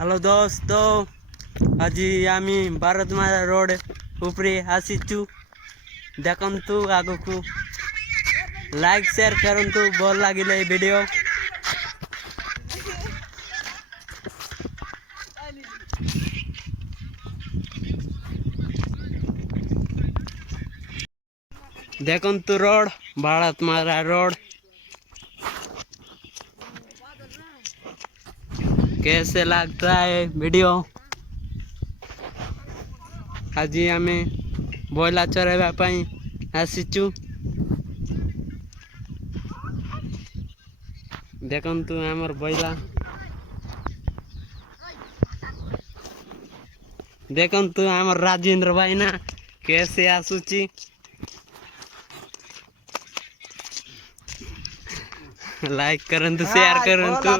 Hello दोस्तों आज आमी भारत माला रोड उपरे आसीचु देखंतु आगु को लाइक शेयर करंतु भल लागिले वीडियो देखंतु रोड भारत माला रोड कैसे लगता है वीडियो। आज आमे बोला चराइबा पई आसीचु देखंतु हमर बोला देखंतु हमर राजेंद्र भाई ना कैसे आसुची लाइक करंतु शेयर करंतु